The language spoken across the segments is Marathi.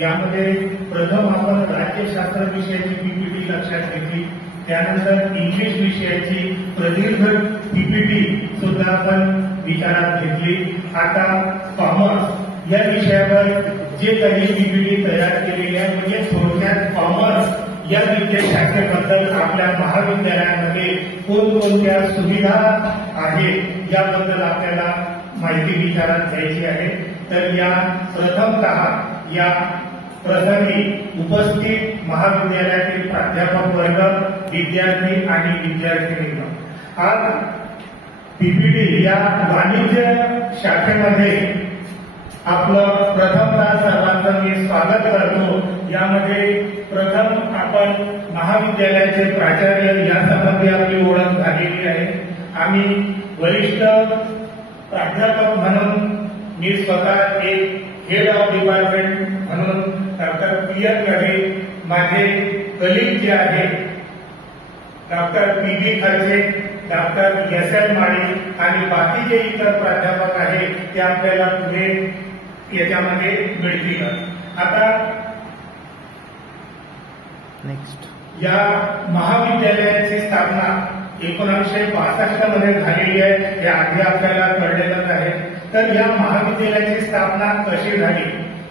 यामध्ये प्रथम आपण राज्यशास्त्र विषयाची पीपीटी लक्षात घेतली, त्यानंतर इंग्लिश विषयाची प्रदीर्घ पीपीटी सुद्धा आपण विचारात घेतली। आता कॉमर्स या विषयावर जे काही पीपीटी तयार केलेली आहे म्हणजे थोडक्यात कॉमर्स या विद्याशाखेबद्दल आपल्या महाविद्यालयामध्ये कोणकोणत्या सुविधा आहेत याबद्दल आपल्याला माहिती विचारात घ्यायची आहे। तर या प्रथमतः या प्रसंगी उपस्थित महाविद्यालयातील प्राध्यापक वर्ग, विद्यार्थी आणि विद्यार्थिनींनो, आज पीपीटी या वाणिज्य शाखेमध्ये आपलं प्रथमतः सर्वांचं मी स्वागत करतो। यामध्ये प्रथम आपण महाविद्यालयाचे प्राचार्य या संबंधी आपली ओळख झालेली आहे। आम्ही वरिष्ठ प्राध्यापक म्हणून मी स्वतः एक हेड ऑफ डिपार्टमेंट म्हणून डॉक्टर पी.एन. कडे, माझे कलिग जे आहेत डॉक्टर पी.बी. खर्चे, डॉक्टर एस.एल. माळी आणि बाकी जे इतर प्राध्यापक आहेत ते आपल्याला पुढे याच्यामध्ये मिळतील। आता नेक्स्ट, या महाविद्यालयाची स्थापना 1962 मध्ये झालेली आहे, हे आधी आपल्याला कळलेलंच आहे। तर या महाविद्यालयाची स्थापना कशी झाली,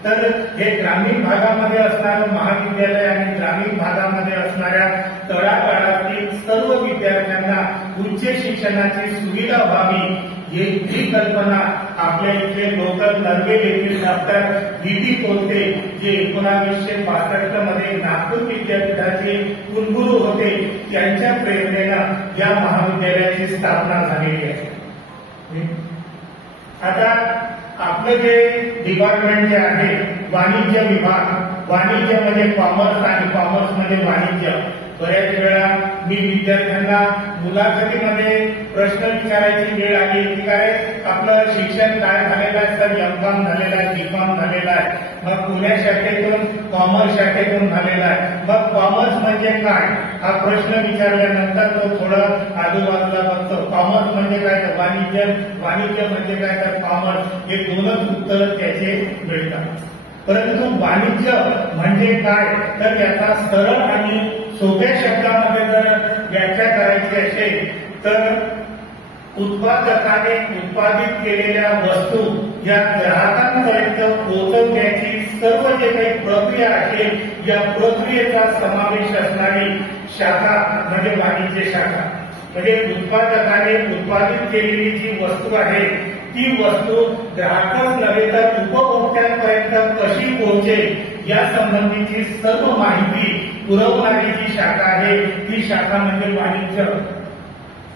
तर हे ग्रामीण भागामध्ये असणारं महाविद्यालय आणि ग्रामीण भागामध्ये असणाऱ्या तळागाळातील सर्व विद्यार्थ्यांना उच्च शिक्षणाची सुविधा व्हावी ही कल्पना आपल्या इथे लोकल नरवेल येथील डॉक्टर बी.बी. कोलते जे 1962 मध्ये नागपूर विद्यापीठाचे कुलगुरू होते त्यांच्या प्रेरणेनं या महाविद्यालयाची स्थापना झालेली आहे। आता आपलं जे डिपार्टमेंट जे आहे वाणिज्य विभाग, वाणिज्य म्हणजे कॉमर्स आणि कॉमर्स म्हणजे वाणिज्य। बऱ्याच वेळा मी विद्यार्थ्यांना मुलाखतीमध्ये प्रश्न विचारायची वेळ आली की काय आपलं शिक्षण काय झालेलं आहे, तर एम.कॉम झालेलं आहे, बी.कॉम झालेलं आहे, मग पुण्या शाखेतून कॉमर्स शाखेतून झालेला आहे, मग कॉमर्स म्हणजे काय हा प्रश्न विचारल्यानंतर तो थोडं आजूबाजूला बघतो। कॉमर्स म्हणजे काय तर वाणिज्य, वाणिज्य म्हणजे काय तर कॉमर्स, हे दोनच उत्तर त्याचे मिळतात। परंतु वाणिज्य म्हणजे काय तर याचा सरळ आणि सोप्या शब्दामध्ये जर व्याख्या करायची असेल तर उत्पादकाने उत्पादित केलेल्या वस्तू या ग्राहकांपर्यंत पोहोचवण्याची सर्व जे काही प्रक्रिया आहे या प्रक्रियेचा समावेश असणारी शाखा म्हणजे वाणिज्य शाखा। म्हणजे उत्पादकाने उत्पादित केलेली जी वस्तू आहे ती वस्तू ग्राहकच नव्हे तर उपभोक्त्यांपर्यंत कशी पोहोचेल या संबंधीची सर्व माहिती पुरवणारी जी शाखा आहे ती शाखा म्हणजे वाणिज्य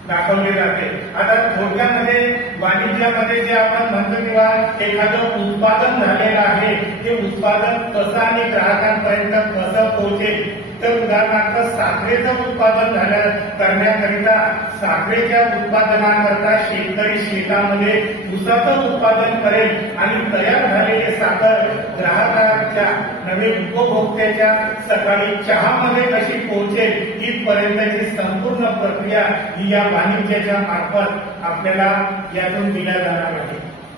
दाखवले जाते। आता थोडक्यामध्ये वाणिज्यामध्ये जे आपण म्हणतो किंवा एखादं उत्पादन झालेलं आहे ते उत्पादन कसं आणि ग्राहकांपर्यंत कसं पोहोचेल, तर उदाहरणार्थ साखरेचं उत्पादन करण्याकरिता साखरेच्या उत्पादनाकरता शेतकरी शेतामध्ये ऊसाचं उत्पादन करेल आणि तयार झालेले साखर ग्राहकाच्या नव्हे उपभोक्त्याच्या सकाळी चहामध्ये कशी पोहोचेल इथपर्यंतची संपूर्ण प्रक्रिया ही या वाणिज्याच्या मार्फत आपल्याला यातून दिल्या जाणार आहे।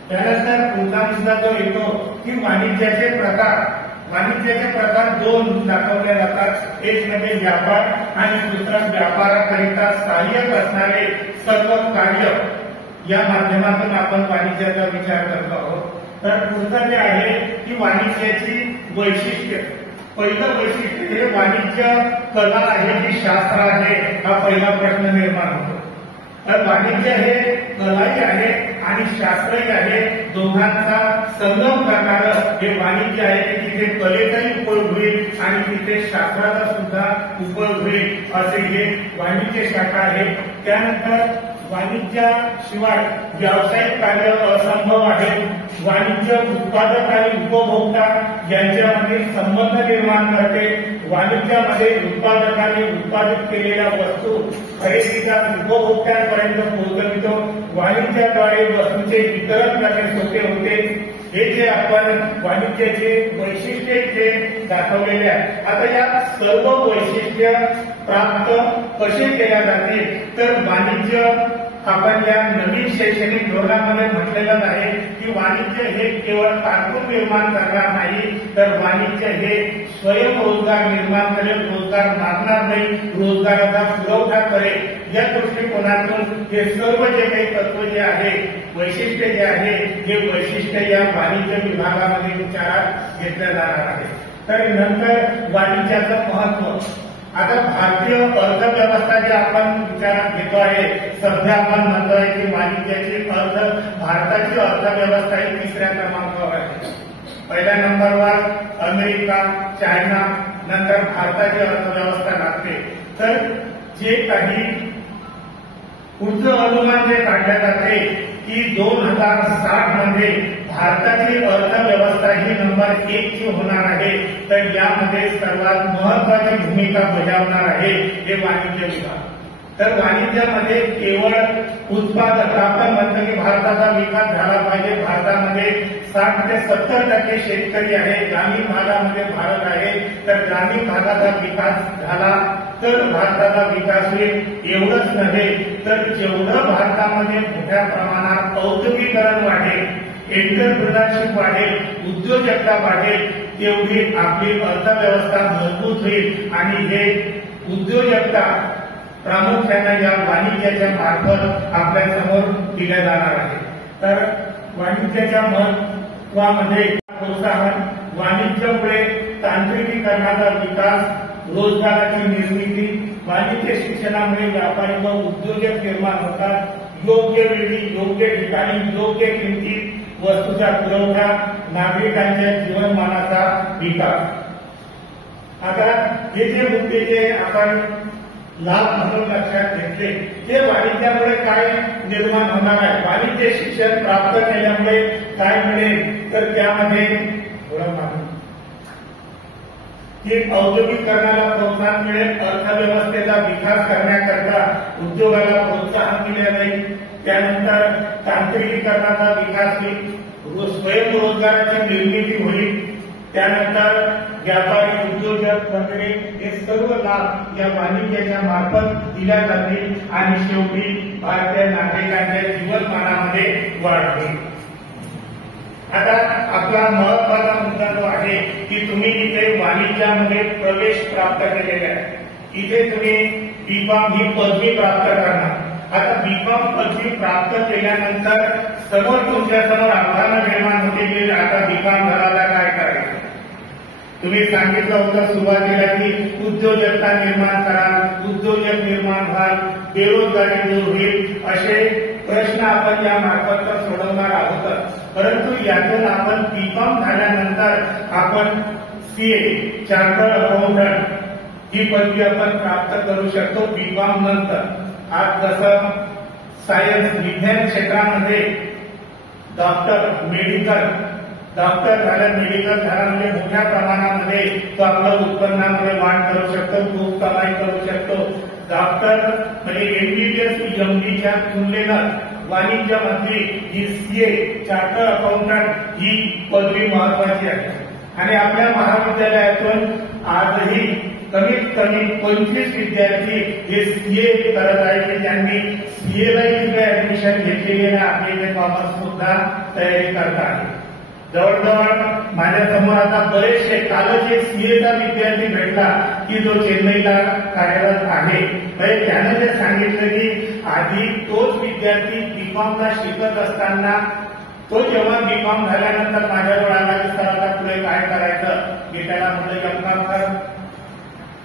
त्यानंतर पुढचा मुद्दा जो येतो की वाणिज्याचे प्रकार। वाणिज्याचे प्रकार दोन दाखवले जातात, एक म्हणजे व्यापार आणि दुसरा व्यापाराकरिता सहाय्यक असणारे सर्व कार्य या माध्यमातून आपण वाणिज्याचा विचार करत आहोत। तर पुढचं जे आहे की वाणिज्याची वैशिष्ट्य। पहिलं वैशिष्ट्य हे वाणिज्य कला आहे की शास्त्र आहे हा पहिला प्रश्न निर्माण होतो। तर वाणिज्य हे कलाही आहे आणि शास्त्रही आहे, दोघांचा संगम करणारं हे वाणिज्य आहे की तिथे कलेचाही उपयोग होईल आणि तिथे शास्त्राचा सुद्धा उपयोग होईल असे हे वाणिज्य शाखा आहे। त्यानंतर वाणिज्याशिवाय व्यावसायिक कार्य असंभव आहे। वाणिज्य उत्पादक आणि उपभोक्ता यांच्यामध्ये संबंध निर्माण करते। वाणिज्यामध्ये उत्पादकाने उत्पादित केलेल्या वस्तू खरेदीदार उपभोक्त्यांपर्यंत पोहोचवितो। वाणिज्याद्वारे वस्तूचे वितरण करणे सोपे होते। हे जे आपण वाणिज्याचे वैशिष्ट्य जे दाखवलेले आहे। आता या सर्व वैशिष्ट्य प्राप्त कसे केल्या जातील तर वाणिज्य आपण या नवीन शैक्षणिक धोरणामध्ये म्हटलेलं आहे की वाणिज्य हे केवळ कारकून निर्माण करणार नाही तर वाणिज्य स्वयंरोजगार निर्माण करेल, रोजगार मागणार नाही, रोजगाराचा पुरवठा करेल, या दृष्टिकोनातून हे सर्व जे काही तत्व जे आहे, वैशिष्ट्य जे आहे, हे वैशिष्ट्य या वाणिज्य विभागामध्ये विचारात घेतलं जाणार आहे. तर नंतर वाणिज्याचं महत्व. आता भारतीय अर्थव्यवस्था जे आपण विचारात घेतो आहे, सध्या आपण म्हणतोय की वाणिज्याची भारताची अर्थव्यवस्था ही 3ऱ्या क्रमांकावर आहे. पहिल्या नंबरवर अमेरिका, चायना, नंतर भारताची अर्थव्यवस्था लागते. तर जे काही पुढचं अनुमान जे काढलं जाते की 2060 मध्ये भारताची अर्थव्यवस्था ही नंबर 1 ची होणार आहे. तर यामध्ये सर्वात महत्वाची भूमिका बजावणार आहे हे वाणिज्य विभाग. तर वाणिज्यामध्ये केवळ उत्पादक, आपण म्हणतो की भारताचा विकास झाला पाहिजे, भारतामध्ये 60 ते 70% शेतकरी आहे, ग्रामीण भागामध्ये भारत आहे, तर ग्रामीण भागाचा विकास झाला तर भारताचा विकास होईल. एवढंच नव्हे तर जेवढं भारतामध्ये मोठ्या प्रमाणात औद्योगिकरण वाढेल, एंटरप्रिनरशिप वाढेल, उद्योजकता वाढेल, तेवढी आपली अर्थव्यवस्था मजबूत होईल. आणि हे उद्योजकता प्रामुख्याने या वाणिज्याच्या मार्फत आपल्या समोर दिल्या जाणार आहे. तर वाणिज्याच्या महत्वामध्ये प्रोत्साहन, वाणिज्यामुळे तांत्रिकीकरणाचा विकास, रोजगाराची निर्मिती, वाणिज्य शिक्षणामुळे व्यापारी व उद्योजक निर्माण होतात, योग्य वेळी योग्य ठिकाणी योग्य किमतीत वस्तूचा पुरवठा, नागरिकांच्या जीवनमानाचा विकास. आता हे जे मुद्दे जे आपण लाभ म्हणून लक्षात घेतले, ते वाणिज्यामुळे काय निर्माण होणार आहे, वाणिज्य शिक्षण प्राप्त केल्यामुळे काय मिळेल, तर त्यामध्ये की औद्योगिकरणाला प्रोत्साहन मिळेल, अर्थव्यवस्थेचा विकास करण्याकरता उद्योगाला प्रोत्साहन दिले जाईल, त्यानंतर तांत्रिकीकरणाचा विकास होईल, स्वयंरोजगाराची निर्मिती होईल, त्यानंतर व्यापारी उद्योजक वगैरे हे सर्व लाभ या वाणिज्याच्या मार्फत दिल्या जातील आणि शेवटी भारतीय नागरिकांच्या जीवनमानामध्ये वाढ होईल. आता आपला महत्वाचा मुद्दा जो आहे की तुम्ही इथे वाणिज्यामध्ये प्रवेश प्राप्त केलेला आहे, इथे तुम्ही B.Com ही पदवी प्राप्त करणार. आता B.Com पदवी प्राप्त केल्यानंतर समोर तुमच्या समोर आव्हानं निर्माण होते की आता B.Com झाला काय करायचं. तुम्ही सांगितलं होतं सुरुवातीला की उद्योजकता निर्माण करा, उद्योजक निर्माण व्हाल, बेरोजगारी दूर होईल, असे प्रश्न आपण या मार्फत सोडवणार आहोत. परंतु यातून आपण B.Com झाल्यानंतर आपण CA चार्टर्ड अकाउंटंट ही पदवी आपण प्राप्त करू शकतो B.Com नंतर. आज जसं सायन्स विज्ञान क्षेत्रामध्ये डॉक्टर झालं, मेडिकल झालं म्हणजे मोठ्या प्रमाणामध्ये तो आपल्या उत्पन्नामध्ये वाढ करू शकतो, खूप कमाई करू शकतो. डॉक्टर म्हणजे MBBS MDच्या तुलनेनं वाणिज्यामध्ये ही CA चार्टर्ड अकाउंटंट ही पदवी महत्वाची आहे. आणि आपल्या महाविद्यालयातून आजही कमीत कमी 25 विद्यार्थी हे CA करत आहेत की ज्यांनी CA ला ऍडमिशन घेतलेली आहे, आपले ते कॉमर्स सुद्धा तयारी करतात. जवळजवळ माझ्या समोर आता बरेचसे कालच एक CA चा विद्यार्थी भेटला की जो चेन्नईला कार्यरत आहे. त्यानं जे सांगितलं की आधी तोच विद्यार्थी B.Com ला शिकत असताना तो जेव्हा B.Com झाल्यानंतर माझ्याजवळ आला की सर आता पुढे काय करायचं, मी त्याला म्हटलं M.Com कर,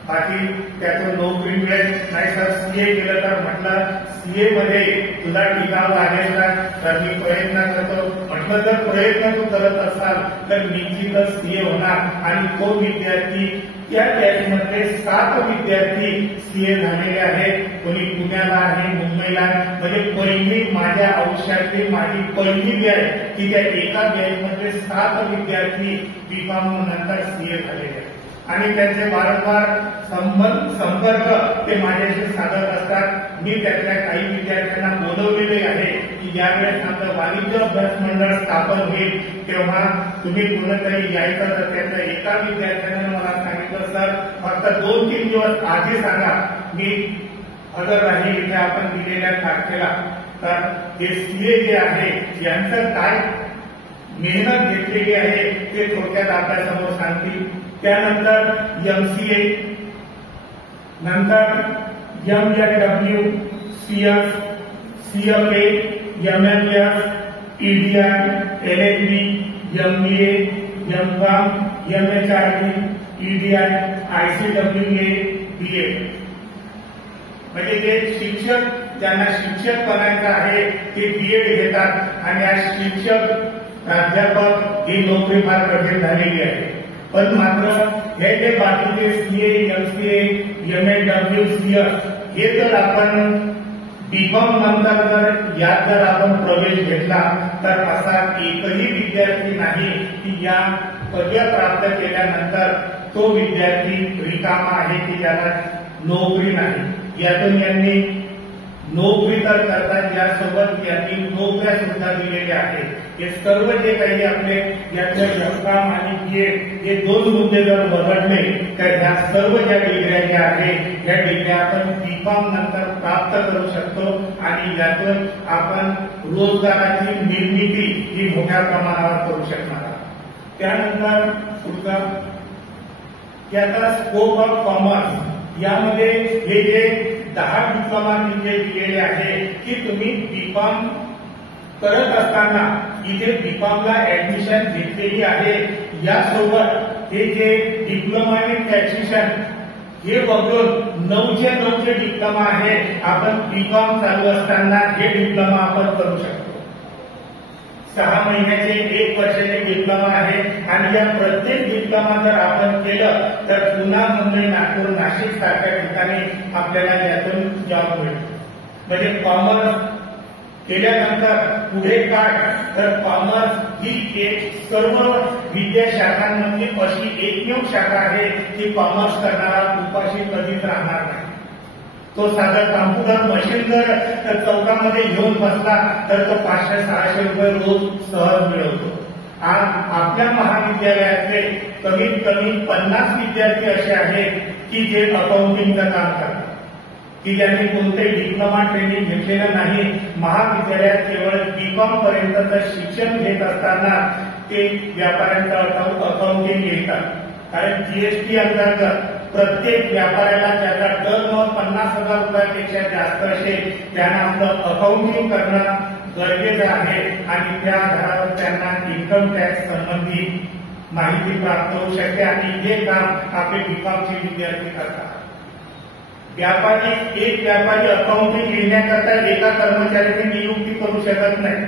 बाकी त्यातून नोकरी मिळेल, नाही सर CA केलं तर म्हटलं CA मध्ये तुला टिकाव लागेल का, तर मी प्रयत्न करतो. म्हटलं जर प्रयत्न तू करत असाल तर निश्चितच CA होणार. आणि तो विद्यार्थी त्या बॅचमध्ये 7 विद्यार्थी CA झालेले आहेत. कोणी पुण्याला आहे, मुंबईला, म्हणजे पहिली माझ्या आयुष्यातली माझी पहिली बॅच की त्या एका बॅचमध्ये 7 विद्यार्थी B.Com नंतर CA झालेले आहेत. आणि त्यांचे वारंवार संपर्क ते माझ्याशी साधत असतात. मी त्यातल्या काही विद्यार्थ्यांना बोलवलेले आहे की यावेळेस आमचं वाणिज्य अभ्यास मंडळ स्थापन होईल तेव्हा तुम्ही कोणतरी यायचं. तर त्यातल्या एका विद्यार्थ्यानं मला सांगितलं सर फक्त 2-3 दिवस आधी सांगा, मी हजर राहील इथे आपण दिलेल्या तारखेला. तर हे CA जे आहे यांचं काय मेहनत घेतलेली आहे ते थोडक्यात आपल्यासमोर सांगतील. त्यानंतर MCA, नंतर MLW, CS, CFA, MMS, EDI, LLB, MBA, MCOM, MHRD, EDI, ICWA, BA. म्हणजे जे शिक्षक ज्यांना शिक्षक बनायचं आहे ते BEd घेतात आणि आज शिक्षक प्राध्यापक ही नोकरी फार कठीण झालेली आहे. पण मात्र हे जे बाकीचे CA, MCA, MLW, CS हे जर आपण B.Com नंतर जर यात जर आपण प्रवेश घेतला तर असा एकही विद्यार्थी नाही की या पदव्या प्राप्त केल्यानंतर तो विद्यार्थी रिकामा आहे की ज्याला नोकरी नाही. यातून यांनी नोकरी तर करतात, यासोबत यांनी नोकऱ्या सुद्धा दिलेल्या आहेत. हे सर्व जे काही आपले यातले MCOM आणि BEd हे दोन मुद्दे जर बदलले तर ह्या सर्व ज्या डिग्र्या ज्या आहेत या डिग्र्या आपण B.Com नंतर प्राप्त करू शकतो आणि यातून आपण रोजगाराची निर्मिती ही मोठ्या प्रमाणावर करू शकणार आहोत. त्यानंतर पुढचा याचा स्कोप ऑफ कॉमर्स, यामध्ये हे जे 10 डिप्लोमा जे दिलेले आहे की तुम्ही B.Com करत असताना इथे B.Com ला ऍडमिशन घेतलेली आहे, यासोबत हे जे डिप्लोमा इन टॅक्सेशन हे वगळून 9चे डिप्लोमा आहे. आपण B.Com चालू असताना हे डिप्लोमा आपण करू शकतो. 6 महिन्याचे 1 वर्षाचे डिप्लोमा आहे आणि या प्रत्येक डिप्लोमा जर आपण केलं तर पुन्हा मुंबई, नागपूर, नाशिक सारख्या ठिकाणी आपल्याला यातून जॉब मिळतो. म्हणजे कॉमर्स केल्यानंतर पुढे काय तर कॉमर्स ही एक सर्व विद्याशाखांमधली अशी एकमेव शाखा आहे की कॉमर्स करणारा उपाशी कधीच राहणार नाही. तो साधं कॉम्प्युटर मशीन जर चौकामध्ये घेऊन बसला तर तो 500-600 रुपये रोज सहज मिळवतो. आज आपल्या महाविद्यालयातले कमीत कमी 50 विद्यार्थी असे आहेत की जे अकाउंटिंगचं काम करतात, की ज्यांनी कोणतेही डिप्लोमा ट्रेनिंग घेतलेलं नाही. महाविद्यालयात केवळ B.Com पर्यंतचं शिक्षण घेत असताना ते व्यापाऱ्यांचं अकाउंटिंग घेतात. कारण GST अंतर्गत प्रत्येक व्यापाऱ्याला ज्याचा टर्नओव्हर 50,000 रुपयापेक्षा जास्त असेल त्यांना आपलं अकाउंटिंग करणं गरजेचं आहे आणि त्या आधारावर त्यांना इन्कम टॅक्स संबंधी माहिती प्राप्त होऊ शकते आणि हे काम आपले B.Com विद्यार्थी करतात. एक व्यापारी अकाउंटिंग लिहिण्याकरता एका कर्मचाऱ्याची नियुक्ती करू शकत नाही.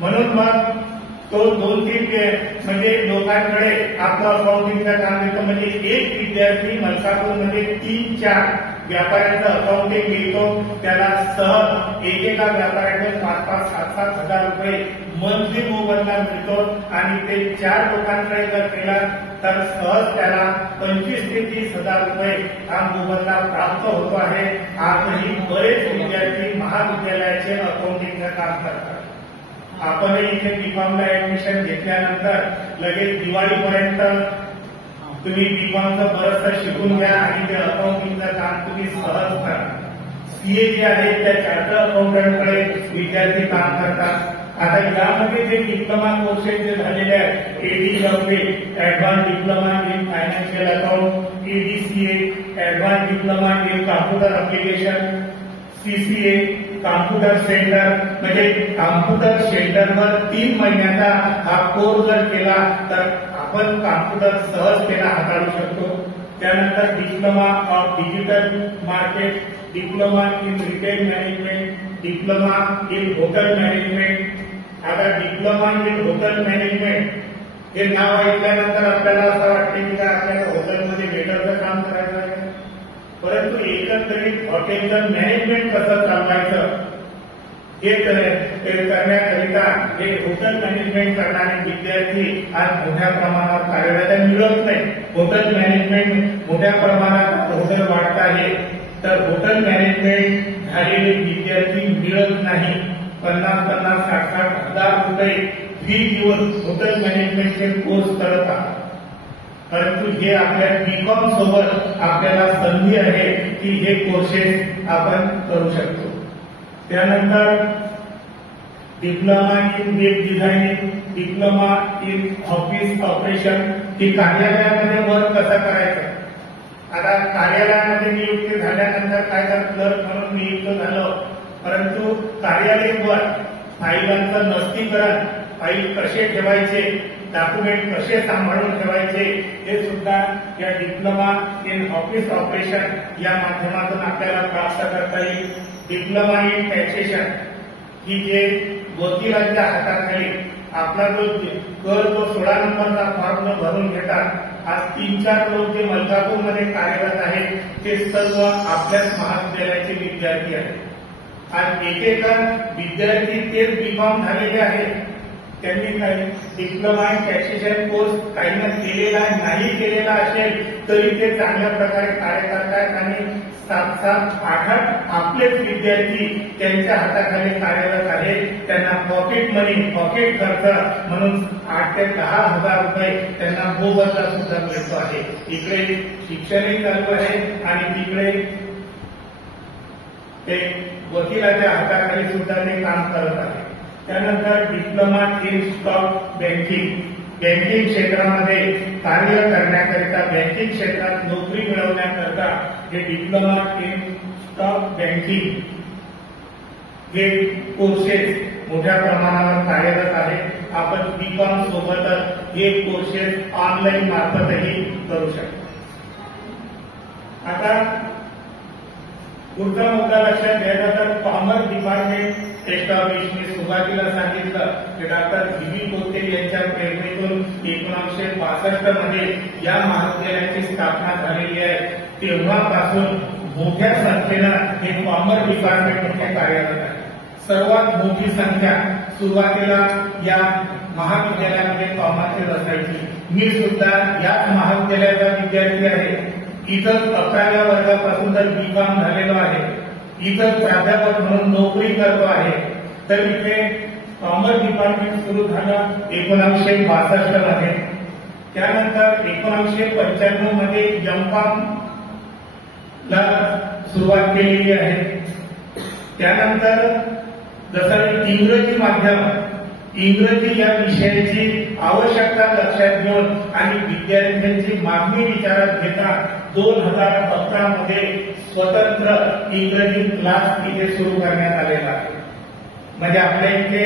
म्हणून मग तो 2-3 म्हणजे लोकांकडे आपलं अकाउंटिंगचं काम देतो. म्हणजे एक विद्यार्थी मलकापूरमध्ये 3-4 व्यापाऱ्यांचं अकाउंटिंग लिहितो. त्याला सहज एकेका व्यापाऱ्याकडे 5-7 हजार रुपये मंथली मोबदला मिळतो आणि ते 4 लोकांकडे जर केला तर सहज त्याला 25 ते 30 हजार रुपये हा मोबदला प्राप्त होतो आहे. आजही बरेच विद्यार्थी महाविद्यालयाचे अकाउंटिंगचं काम करतात. आपणही इथे B.Com ला ऍडमिशन घेतल्यानंतर लगेच दिवाळीपर्यंत तुम्ही B.Com बरंचसं शिकून घ्या आणि ते अकाउंटिंगचं काम तुम्ही सहज करा. CA जे आहे त्या चार्टर्ड अकाउंटंटकडे विद्यार्थी काम करतात. आता यामध्ये जे डिप्लोमा कोर्सेस जे झालेले आहेत ADWA advance diploma in financial account, ADCA advance diploma in computer application, CCA computer centre, म्हणजे कॉम्प्युटर सेंटरवर 3 महिन्याचा हा कोर्स जर केला तर आपण कॉम्प्युटर सहजतेने हाताळू शकतो. त्यानंतर diploma of digital market, diploma in retail management, diploma in hotel management. आता डिप्लोमा इन हॉटेल मॅनेजमेंट हे नाव ऐकल्यानंतर आपल्याला असं वाटतं की आपल्याला हॉटेलमध्ये वेटरचं काम करायचं आहे, परंतु एकंदरीत हॉटेलचं मॅनेजमेंट कसं चालवायचं हे करण्याकरिता हे हॉटेल मॅनेजमेंट करणारे विद्यार्थी आज मोठ्या प्रमाणावर कार्यरत मिळत नाही. हॉटेल मॅनेजमेंट मोठ्या प्रमाणात हॉटेल वाढत आहे तर हॉटेल मॅनेजमेंट झालेले विद्यार्थी मिळत नाही. 50-60 हजार रुपये फी देऊन हॉटेल मॅनेजमेंटचे कोर्स करत आहात. परंतु हे आपल्या B.Com सोबत आपल्याला संधी आहे की हे कोर्सेस आपण करू शकतो. त्यानंतर diploma in web designing, diploma in office operation, ही कार्यालयामध्ये वर्क कसं करायचं. आता कार्यालयामध्ये नियुक्ती झाल्यानंतर काय तर क्लर्क म्हणून नियुक्त झालं, परंतु कार्यालयावर फाईलांचं नस्तीकरण, फाईल कसे ठेवायचे, डॉक्युमेंट कसे सांभाळून ठेवायचे हे सुद्धा या डिप्लोमा इन ऑफिस ऑपरेशन या माध्यमातून आपल्याला प्राप्त करता येईल. डिप्लोमा इन टॅक्सेशन ही जे वकिलांच्या हाताखाली आपला जो कर तो 16 नंबरचा फॉर्म भरून घेतात, आज 3-4 लोक जे मलकापूरमध्ये कार्यरत आहेत ते सर्व आपल्याच महाविद्यालयाचे विद्यार्थी आहेत. आज एकेका विद्यार्थी तेच बीकॉम झालेले आहेत. त्यांनी काही डिप्लोमा इन टॅक्सेशन कोर्स काहींना केलेला नाही केलेला असेल तरी ते चांगल्या प्रकारे कार्य करतात आणि 7-7, 8-8 आपलेच विद्यार्थी त्यांच्या हाताखाली कार्यरत आहेत. त्यांना पॉकेट मनी, पॉकेट खर्च म्हणून 8 ते 10 हजार रुपये त्यांना मोबदला सुद्धा मिळतो आहे. इकडे शिक्षणही चालू आहे आणि तिकडे ते वकिलाच्या हाताखाली सुद्धा ते काम करत आहे. त्यानंतर diploma in stock banking, banking क्षेत्रामध्ये कार्य करण्याकरिता, बँकिंग क्षेत्रात नोकरी मिळवण्याकरिता हे डिप्लोमा इन स्टॉक बँकिंग हे कोर्सेस मोठ्या प्रमाणावर कार्यरत आहेत. आपण बीकॉम सोबतच हे कोर्सेस ऑनलाईन मार्फतही करू शकतो. आता पुढचा मुद्दा लक्षात घ्यायचा तर कॉमर्स डिपार्टमेंट एस्टॅब्लिश मी सुरुवातीला सांगितलं की डॉक्टर व्ही कोतेल यांच्या प्रेरणेतून 1962 मध्ये या महाविद्यालयाची स्थापना झालेली आहे. तेव्हापासून मोठ्या संख्येनं हे कॉमर्स डिपार्टमेंट इथे कार्यरत आहे. सर्वात मोठी संख्या सुरुवातीला या महाविद्यालयामध्ये कॉमर्सची असायची. मी सुद्धा याच महाविद्यालयाचा विद्यार्थी आहे. इथं 11व्या वर्गापासून तर बीकॉम झालेलो आहे. इथं प्राध्यापक म्हणून नोकरी करतो आहे. तर इथे कॉमर्स डिपार्टमेंट सुरू झालं 1962 मध्ये. त्यानंतर 1995 मध्ये एम.कॉम ला सुरुवात केलेली आहे. त्यानंतर जसं इंग्रजी माध्यम, इंग्रजी या विषयाची आवश्यकता लक्षात घेऊन आणि विद्यार्थ्यांची मागणी विचारात घेता 2011 मध्ये स्वतंत्र इंग्रजी क्लास इथे सुरू करण्यात आलेला आहे. म्हणजे आपल्या इथे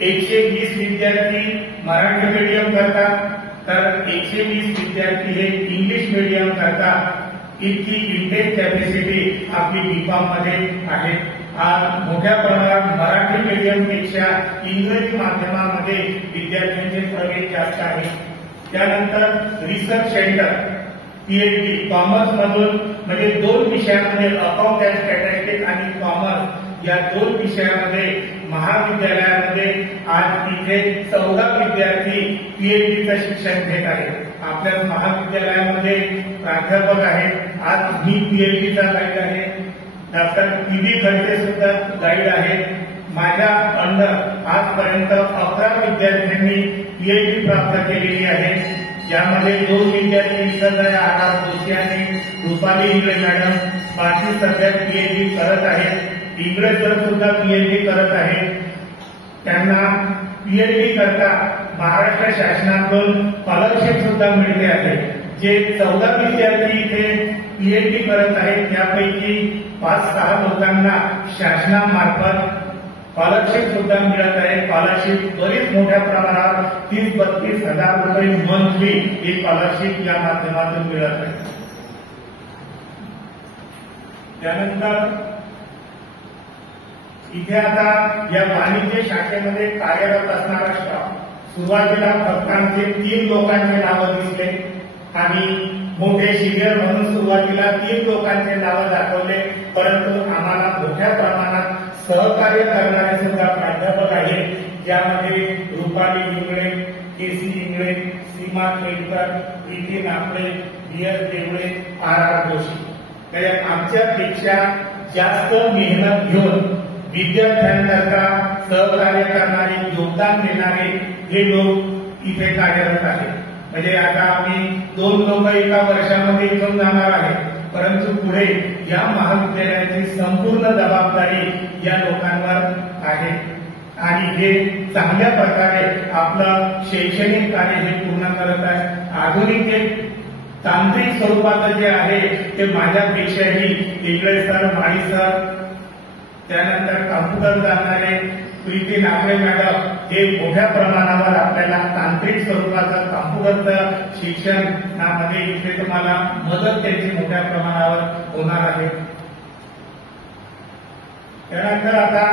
120 विद्यार्थी मराठी मीडियम करतात, तर 120 विद्यार्थी हे इंग्लिश मीडियम करतात. इतकी इंटेन्स कॅपॅसिटी आपली बीकॉम मध्ये आहे. आज मोठ्या प्रमाणात मराठी मीडियम पेक्षा इंग्रजी माध्यमामध्ये विद्यार्थ्यांचे प्रवेश जास्त आहे. त्यानंतर रिसर्च सेंटर पीएचडी कॉमर्स मधून म्हणजे 2 विषयामध्ये अकाउंट अँड स्टॅटिस्टिक्स आणि कॉमर्स या 2 विषयामध्ये महाविद्यालयामध्ये आज इथे 14 विद्यार्थी पीएचडीचं शिक्षण घेत आहेत. आपल्या महाविद्यालयामध्ये प्राध्यापक आहेत. आज मी पीएचडीचा गाईड आहे. Doctor P B. खडसे सुद्धा गाईड आहेत. माझ्या अंडर आजपर्यंत 11 विद्यार्थ्यांनी पीएचडी प्राप्त केलेली आहे. यामध्ये 2 विद्यार्थी आर जोशी आणि रुपाली इंगळे मॅडम बाकी सध्या पीएचडी करत आहेत. इंगळे सर सुद्धा पीएचडी करत आहेत. त्यांना पीएचडी करता महाराष्ट्र शासनाकडून स्कॉलरशिप सुद्धा मिळते आहे. जे 14 विद्यार्थी इथे पीएचडी करत आहेत त्यापैकी 5-6 लोकांना शासनामार्फत स्कॉलरशिप सुद्धा मिळत आहे. स्कॉलरशिप बरीच मोठ्या प्रमाणावर 30-32 हजार रुपये मंथली ही स्कॉलरशिप या माध्यमातून मिळत आहे. त्यानंतर इथे आता या वाणिज्य शाखेमध्ये कार्यरत असणारा स्टाफ सुरुवातीला फक्त आमचे 3 लोकांचे नावं दिसले आणि मोठे सिनियर म्हणून सुरुवातीला 3 लोकांचे नावं दाखवले. परंतु आम्हाला मोठ्या प्रमाणात सहकार्य करणारे सुद्धा प्राध्यापक आहेत. ज्यामध्ये रुपाली इंगळे, के.सी. इंगळे, सीमा खेडकर, प्रीती नापळे, डी.एस. देवळे, आर जोशी. आमच्यापेक्षा जास्त मेहनत घेऊन विद्यार्थ्यांकरता सहकार्य करणारे, योगदान देणारे हे लोक इथे कार्यरत आहेत. म्हणजे आता आम्ही 2 लोक एका वर्षामध्ये इथून जाणार आहे. परंतु पुढे या महाविद्यालयाची संपूर्ण जबाबदारी या लोकांवर आहे आणि हे चांगल्या प्रकारे आपलं शैक्षणिक कार्य हे पूर्ण करत आहे. आधुनिक तांत्रिक स्वरूपाचं जे आहे ते माझ्यापेक्षाही इंगळे सर, माळी सर, त्यानंतर कॉम्प्युटर जाणणारे प्रीती नागरे मॅडम हे मोठ्या प्रमाणावर आपल्याला तांत्रिक स्वरूपाचं कॉम्प्युटरचं शिक्षणामध्ये इथे तुम्हाला मदत त्यांची मोठ्या प्रमाणावर होणार आहे. त्यानंतर आता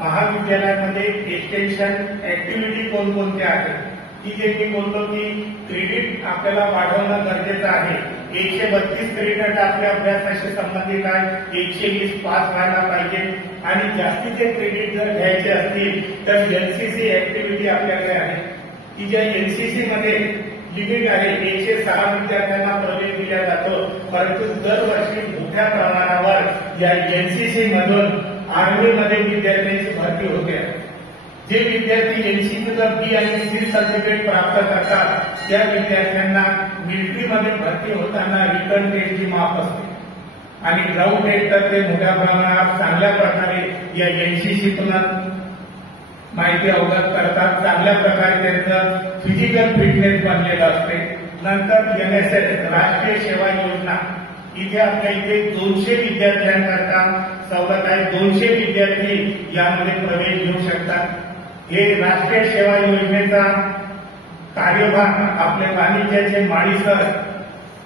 महाविद्यालयामध्ये एक्सटेन्शन ऍक्टिव्हिटी कोणकोणत्या आहेत की जे मी बोलतो की क्रेडिट आपल्याला वाढवणं गरजेचं आहे. 132 क्रेडिट आपल्या अभ्यासाशी संबंधित आहे, 120 पास व्हायला पाहिजे आणि जास्तीचे क्रेडिट जर घ्यायचे असतील तर एनसीसी ऍक्टिव्हिटी आपल्याकडे आहे की ज्या एनसीसी मध्ये लिमिट आहे 106 विद्यार्थ्यांना प्रवेश दिला जातो, परंतु दरवर्षी मोठ्या प्रमाणावर या एनसीसी मधून आर्मीमध्ये विद्यार्थ्यांची भरती होते. जे विद्यार्थी एनसीसीचा बी आणि सी सर्टिफिकेट प्राप्त करतात त्या विद्यार्थ्यांना मिलिटरीमध्ये भरती होताना रिटर्न टेस्टची माफ असते आणि ग्राउंड टेस्ट तर ते मोठ्या प्रमाणात चांगल्या प्रकारे या एनसीसीतून माहिती अवगत करतात. चांगल्या प्रकारे त्यांचं फिजिकल फिटनेस बनलेलं असते. नंतर एनएसएस राष्ट्रीय सेवा योजना इथे आपल्या इथे 200 विद्यार्थ्यांकरता सवलत आहे. 200 विद्यार्थी यामध्ये प्रवेश घेऊ शकतात. हे राष्ट्रीय सेवा योजनेचा कार्यभार आपले वाणिज्याचे माळी सर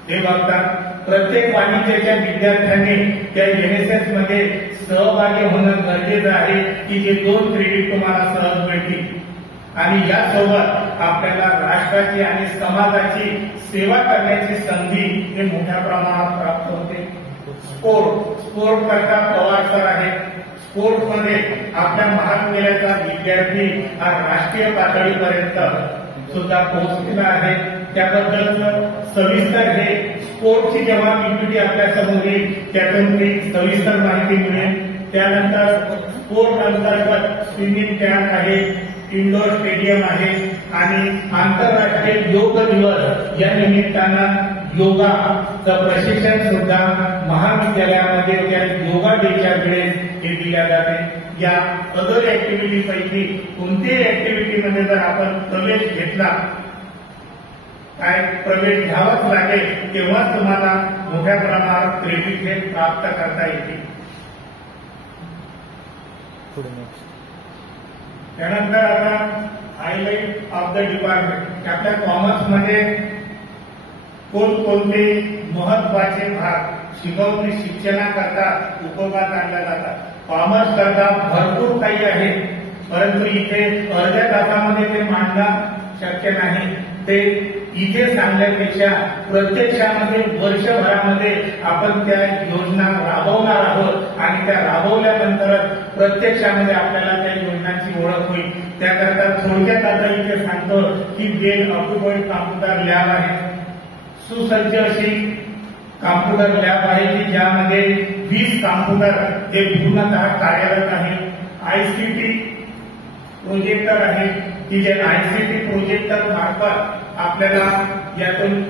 हे बघतात. प्रत्येक वाणिज्याच्या विद्यार्थ्यांनी त्या एनएसएस मध्ये सहभागी होणं गरजेचं आहे की जे 2 क्रेडिट तुम्हाला सहज मिळतील आणि यासोबत आपल्याला राष्ट्राची आणि समाजाची सेवा करण्याची संधी हे मोठ्या प्रमाणात प्राप्त होते. स्पोर्ट करता पवार सर आहेत. स्पोर्ट मध्ये आपल्या महाविद्यालयाचा विद्यार्थी हा राष्ट्रीय पातळीपर्यंत सुद्धा पोहोचलेला आहे. त्याबद्दल सविस्तर हे स्पोर्टची जेव्हा पीपीटी आपल्या समोर येईल त्यातून ती सविस्तर माहिती मिळेल. त्यानंतर स्पोर्ट अंतर्गत स्विमिंग कॅम्प आहे, इंडोर स्टेडियम आहे आणि आंतरराष्ट्रीय योग दिवस या निमित्तानं योगाचं प्रशिक्षण सुद्धा महाविद्यालयामध्ये त्या योगा डेच्या वेळेस हे दिल्या जाते. या अदर ऍक्टिव्हिटी पैकी कोणत्याही ऍक्टिव्हिटीमध्ये जर आपण प्रवेश घेतला काय प्रवेश घ्यावाच लागेल तेव्हाच तुम्हाला मोठ्या प्रमाणात क्रेडिट हे प्राप्त करता येतील. त्यानंतर आता हायलाइट ऑफ द डिपार्टमेंट आपल्या कॉमर्समध्ये कोणकोणते महत्वाचे भाग शिक्षणाकरता उपयोगात आणल्या जातात. कॉमर्स करता भरपूर काही आहे, परंतु इथे अर्ध्या तासामध्ये ते मांडणं शक्य नाही. ते इथे सांगण्यापेक्षा प्रत्यक्षामध्ये वर्षभरामध्ये आपण त्या योजना राबवणार आहोत आणि त्या राबवल्यानंतर प्रत्यक्षामध्ये आपल्याला त्या योजनांची ओळख होईल. त्याकरता थोडक्यात आता इथे सांगतो की वेल ऑक्युपाइड कॉम्प्युटर लॅब आहे. सुसज्ज अशी कॉम्प्युटर लॅब आहे की ज्यामध्ये 20 कॉम्प्युटर हे पूर्णतः कार्यरत आहे. आयसीटी प्रोजेक्टर आहे की जे आयसीटी प्रोजेक्टर मार्फत आपल्याला यातून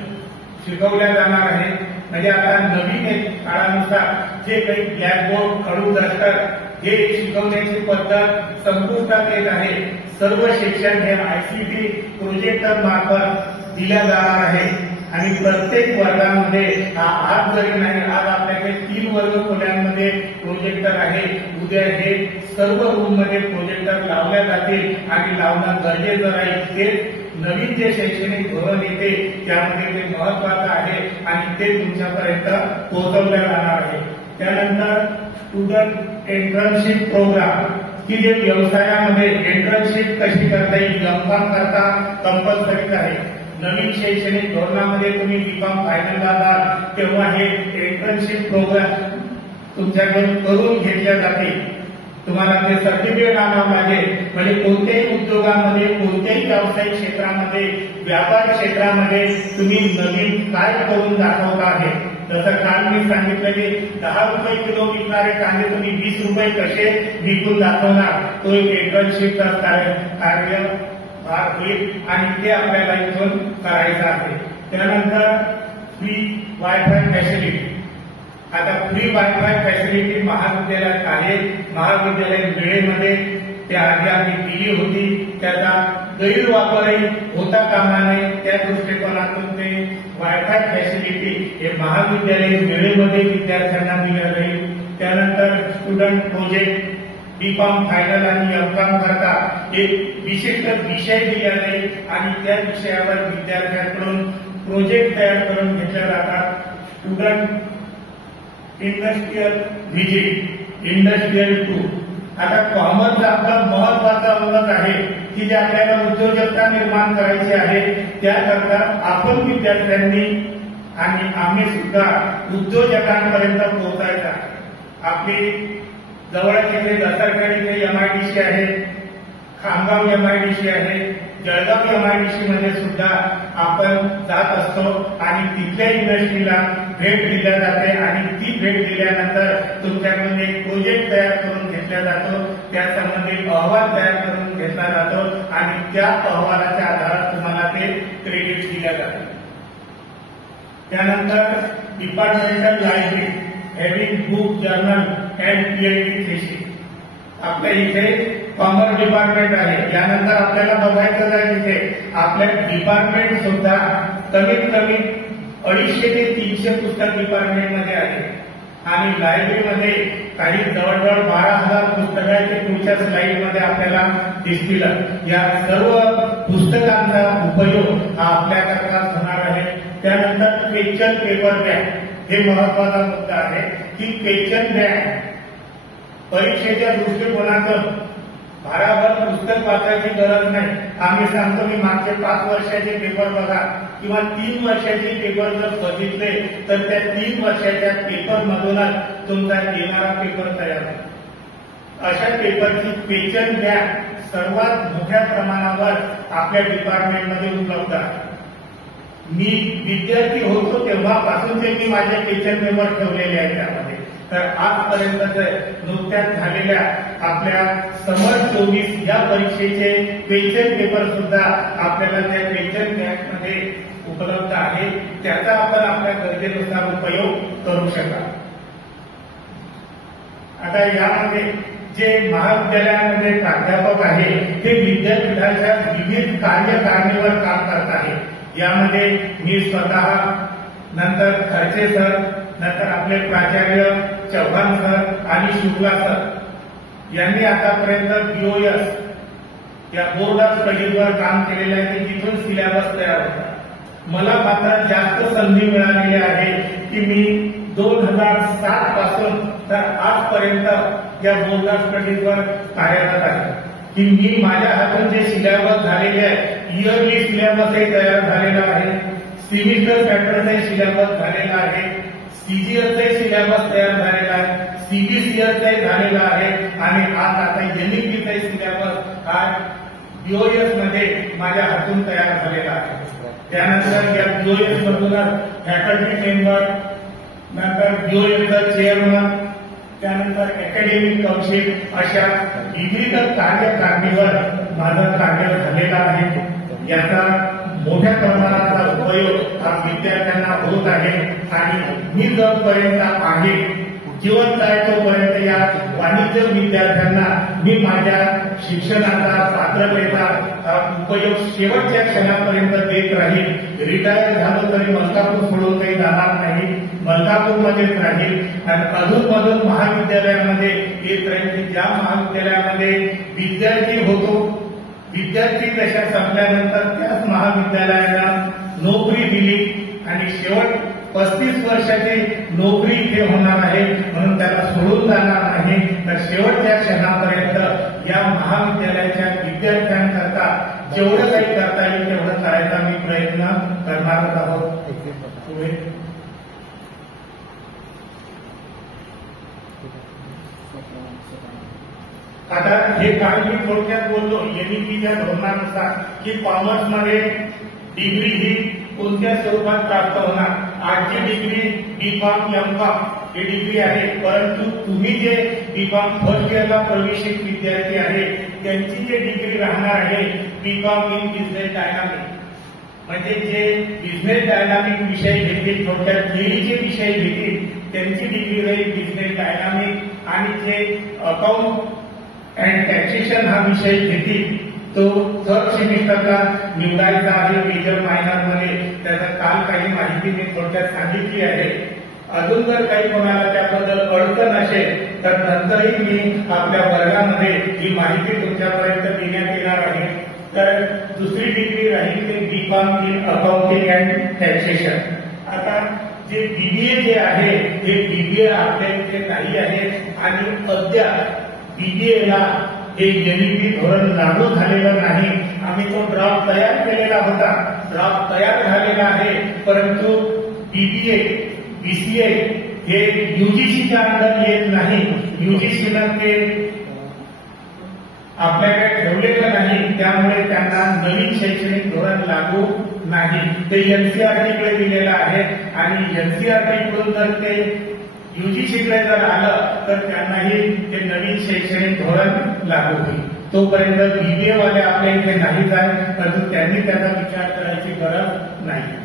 शिकवल्या जाणार आहे. म्हणजे आता नवीन काळानुसार जे काही ब्लॅकबोर्ड, खडू दफ्तर हे शिकवण्याची पद्धत संपुष्टात येत आहे. सर्व शिक्षण हे आयसीटी प्रोजेक्टर मार्फत दिल्या जाणार आहे आणि प्रत्येक वर्गामध्ये आज जरी नाही, आज आपल्याकडे 3 वर्ग खोल्यांमध्ये प्रोजेक्टर आहे. उद्या हे सर्व रूम मध्ये प्रोजेक्टर लावल्या जातील आणि लावणं गरजेचं राहील. ते नवीन जे शैक्षणिक धोरण येते त्यामध्ये ते महत्वाचं आहे आणि ते तुमच्यापर्यंत पोहोचवलं जाणार आहे. त्यानंतर स्टुडंट एंट्रन्सशिप प्रोग्राम की जे व्यवसायामध्ये एंट्रन्सशिप कशी करता येईल, एमकॉम करता कंपल्सरीच आहे. नवीन शैक्षणिक धोरणामध्ये तुम्ही बीकॉम फायनलला जाल तेव्हा हे एंट्रन्सशिप प्रोग्राम तुमच्याकडून करून घेतल्या जातील. तुम्हाला ते सर्टिफिकेट आणावं लागेल. म्हणजे कोणत्याही उद्योगामध्ये, कोणत्याही व्यावसायिक क्षेत्रामध्ये, व्यापार क्षेत्रामध्ये तुम्ही नवीन काय करून दाखवता आहे. जसं काल मी सांगितलं की 10 रुपये किलो विकणारे कांदे तुम्ही 20 रुपये कसे विकून दाखवणार, तो एक एंट्रन्सशिपचा कार्य भाग होईल आणि ते आपल्याला इथून करायचं आहे. त्यानंतर फ्री वायफाय फॅसिलिटी. आता फ्री वायफाय फॅसिलिटी महाविद्यालयात आहे. महाविद्यालय वेळेमध्ये त्या आधी आम्ही दिली होती. त्याचा गैरवापरही होता कामा नये त्या दृष्टिकोनातून ते वायफाय फॅसिलिटी हे महाविद्यालयीन वेळेमध्ये विद्यार्थ्यांना दिल्या जाईल. त्यानंतर स्टुडंट प्रोजेक्ट B.Com फायनल आणि M.Com करता एक विशिष्ट विषय दिला जाईल आणि त्या विषयावर विद्यार्थ्यांकडून प्रोजेक्ट तयार करून घेतले जातात. Student industrial visit, industrial tour. आता कॉमर्स आपला महत्वाचा अंगच आहे की जे आपल्याला उद्योजकता निर्माण करायची आहे, त्याकरता आपण विद्यार्थ्यांनी आणि आम्ही सुद्धा उद्योजकांपर्यंत पोहोचायचं आहे. आपली जवळच इथे दसरखेड इथे MIDC आहे, खामगाव MIDC आहे, जळगाव MIDC मध्ये सुद्धा आपण जात असतो आणि तिथल्या इंडस्ट्रीला भेट दिल्या जाते आणि ती भेट दिल्यानंतर तुमच्याकडून एक प्रोजेक्ट तयार करून घेतला जातो, त्यासंबंधी अहवाल तयार करून घेतला जातो आणि त्या अहवालाच्या आधारात तुम्हाला ते क्रेडिट दिल्या जाते. त्यानंतर departmental library, having book, journal and PhD thesis. आपल्या इथे कॉमर्स डिपार्टमेंट आहे. यानंतर आपल्याला बघायचं आहे तिथे आपल्या डिपार्टमेंट सुद्धा कमीत कमी 250 ते 300 पुस्तक डिपार्टमेंटमध्ये आहे आणि लायब्ररीमध्ये काही जवळजवळ 12,000 पुस्तकं आहेत. ते पुढच्या स्लाइडमध्ये आपल्याला दिसतील. या सर्व पुस्तकांचा उपयोग हा आपल्याकरता होणार आहे. त्यानंतर क्वेश्चन पेपर बँक, हे महत्वाचा मुद्दा आहे की क्वेश्चन बँक परीक्षेच्या दृष्टिकोनातून भाराभर पुस्तक वाचायची गरज नाही. आम्ही सांगतो की मागचे 5 वर्षाचे पेपर बघा किंवा 3 वर्षाचे पेपर जर बघितले तर त्या 3 वर्षाच्या पेपर मधूनच तुमचा येणारा पेपर तयार होतो. अशा पेपरची क्वेश्चन बँक सर्वात मोठ्या प्रमाणावर आपल्या डिपार्टमेंटमध्ये उपलब्ध आहे. मी विद्यार्थी होतो तेव्हापासूनचे मी माझे क्वेश्चन पेपर ठेवलेले आहेत त्यामध्ये. तर आजपर्यंत नुकत्याच झालेल्या आपल्या समर 24 या परीक्षेचे क्वेश्चन पेपर सुद्धा आपल्याला त्या क्वेश्चन बँकमध्ये उपलब्ध आहे. त्याचा आपण आपल्या गरजेनुसार उपयोग करू शकाल. आता यामध्ये जे महाविद्यालयामध्ये प्राध्यापक आहे ते विद्यापीठाच्या विविध कार्यकारिणीवर काम करत आहे. यामध्ये मी स्वतः, नंतर खर्चे सर, नंतर आपले प्राचार्य चव्हाण सर आणि शुक्ला सर यांनी आतापर्यंत BOS या बोर्ड ऑफ स्टडीजवर काम केलेलं आहे की जिथून सिलेबस तयार होता. मला मात्र जास्त संधी मिळालेली आहे की मी 2007 पासून तर आजपर्यंत या बोर्ड ऑफ स्टडीजवर कार्यरत आहे की मी माझ्या हातून जे सिलेबस झालेले आहे, इयरली सिलेबसही तयार झालेला आहे, सेमिस्टर पॅटर्नचाही सिलेबस झालेला आहे, CGSचाही सिलेबस तयार झालेला आहे, CBCSचाही झालेला आहे आणि आज आता NEPचाही सिलेबस हा BOS मध्ये माझ्या हातून तयार झालेला आहे. त्यानंतर या BOS मधूनच फॅकल्टी मेंबर, नंतर BOSचा चेअरमन, त्यानंतर अकॅडमिक काउन्सिल अशा विविध कार्यकारिणीवर माझं कार्य झालेलं आहे. याचा मोठ्या प्रमाणाचा उपयोग हा विद्यार्थ्यांना होत आहे आणि मी जोपर्यंत आहे, जिवंत आहे तोपर्यंत या वाणिज्य विद्यार्थ्यांना मी माझ्या शिक्षणाचा, पात्रतेचा उपयोग शेवटच्या क्षणापर्यंत देत राहील. रिटायर झालो तरी मलकापूर सोडून काही जाणार नाही, मलकापूरमध्येच राहील आणि अधूनमधून महाविद्यालयामध्ये येत राहील की ज्या महाविद्यालयामध्ये विद्यार्थी होतो, विद्यार्थी दशा संपल्यानंतर त्याच महाविद्यालयाला नोकरी दिली आणि शेवट 35 वर्षाची नोकरी इथे होणार आहे म्हणून त्याला सोडून जाणार नाही. तर शेवटच्या क्षणापर्यंत या महाविद्यालयाच्या विद्यार्थ्यांकरता जेवढं काही करता येईल तेवढं करायचा मी प्रयत्न करणारच आहोत. आता हे काही मी थोडक्यात बोललो NEPच्या धोरणानुसार की कॉमर्समध्ये डिग्री ही कोणत्या स्वरूपात प्राप्त होणार. आजची डिग्री B.Com, M.Com ही डिग्री आहे, परंतु तुम्ही जे B.Com फर्स्ट इयरला प्रवेशित विद्यार्थी आहे त्यांची जी डिग्री राहणार आहे B.Com इन बिझनेस डायनामिक, म्हणजे जे बिझनेस डायनामिक विषय घेतील, थोडक्यात थिअरीचे विषय घेतील त्यांची डिग्री राहील बिझनेस डायनामिक आणि जे अकाउंट अँड टॅक्सेशन हा विषय घेतील तो थर्ड सेमिस्टरला निवडायचा आहे मेजर मायनर मध्ये. त्याचा काल काही माहिती मी थोडक्यात सांगितली आहे. अजून जर काही कोणाला त्याबद्दल अडचण असेल तर नंतरही मी आपल्या वर्गामध्ये ही माहिती तुमच्यापर्यंत देण्यात येणार आहे. तर दुसरी डिग्री राहील ते BCom in accounting and taxation. आता जे बीबीए जे आहे ते बीबीए आपल्या इथे नाही आहे आणि अद्याप बीबीएला हे एनईपी धोरण लागू झालेलं नाही. आम्ही तो ड्राफ्ट तयार केलेला होता, ड्राफ्ट तयार झालेला आहे, परंतु बीबीए बीसीए हे यूजीसीच्या अंडर येत नाही. यूजीसीनं ते आपल्याकडे ठेवलेलं नाही, त्यामुळे त्यांना नवीन शैक्षणिक धोरण लागू नाही. ते एनसीईआरटीकडे दिलेलं आहे आणि एनसीईआरटीकडून जर ते यूजीसीकडे जर आलं तर त्यांनाही ते नवीन शैक्षणिक धोरण लागू होईल. तोपर्यंत बीबीए वाले आपल्या इथे नाहीच आहे, परंतु त्यांनी त्याचा विचार करायची गरज नाही.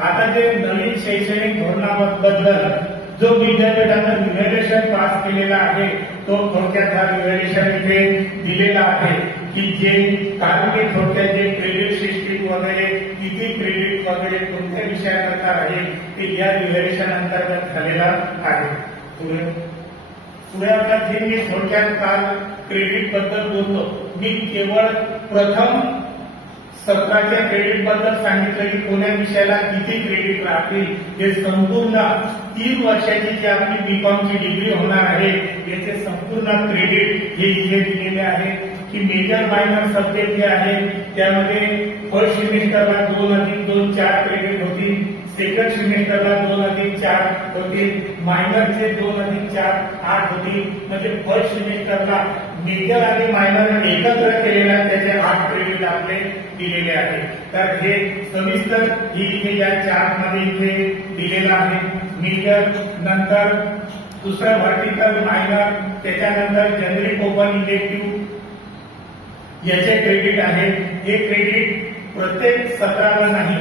आता जे नवीन शैक्षणिक धोरणाबद्दल जो विद्यापीठानं रिव्हॅल्युएशन पास केलेला आहे तो थोडक्यात हा रिव्हॅल्युएशन इथे दिलेला आहे की जे कार्मिक थोडक्यात जे क्रेडिट सिस्टीम वगैरे किती क्रेडिट वगैरे कोणत्या विषयाकरता आहे ते या रिव्हॅल्युएशन अंतर्गत झालेला आहे. पुढे आता जे मी थोडक्यात काल क्रेडिट बद्दल बोलतो, मी केवळ प्रथम सत्राच्या क्रेडिट बद्दल सांगितलं की कोण्या विषयाला किती क्रेडिट राहतील. हे संपूर्ण 3 वर्षाची जी आपली बीकॉमची डिग्री होणार आहे याचे संपूर्ण क्रेडिट हे इथे दिलेले आहे की मेजर मायनर सब्जेक्ट जे आहे त्यामध्ये फर्स्ट सेमिस्टरला 2+2 4 क्रेडिट होतील, सेकंड सेमिस्टरला 2+4 होतील, मायनरचे 2+4 8 होतील. म्हणजे फर्स्ट सेमिस्टरला मेजर आणि मायनर एकत्र केलेला त्याचे 8 क्रेडिट आपले दिलेले आहे. तर हे सविस्तर ही इथे या चार्ट मध्ये इथे दिलेला आहे. मेजर नंतर दुसरं व्हर्टिकल मायनर, त्याच्यानंतर जेनेरिक ओपन इलेक्टिव्ह याचे क्रेडिट आहे. हे क्रेडिट प्रत्येक सत्राला नाही,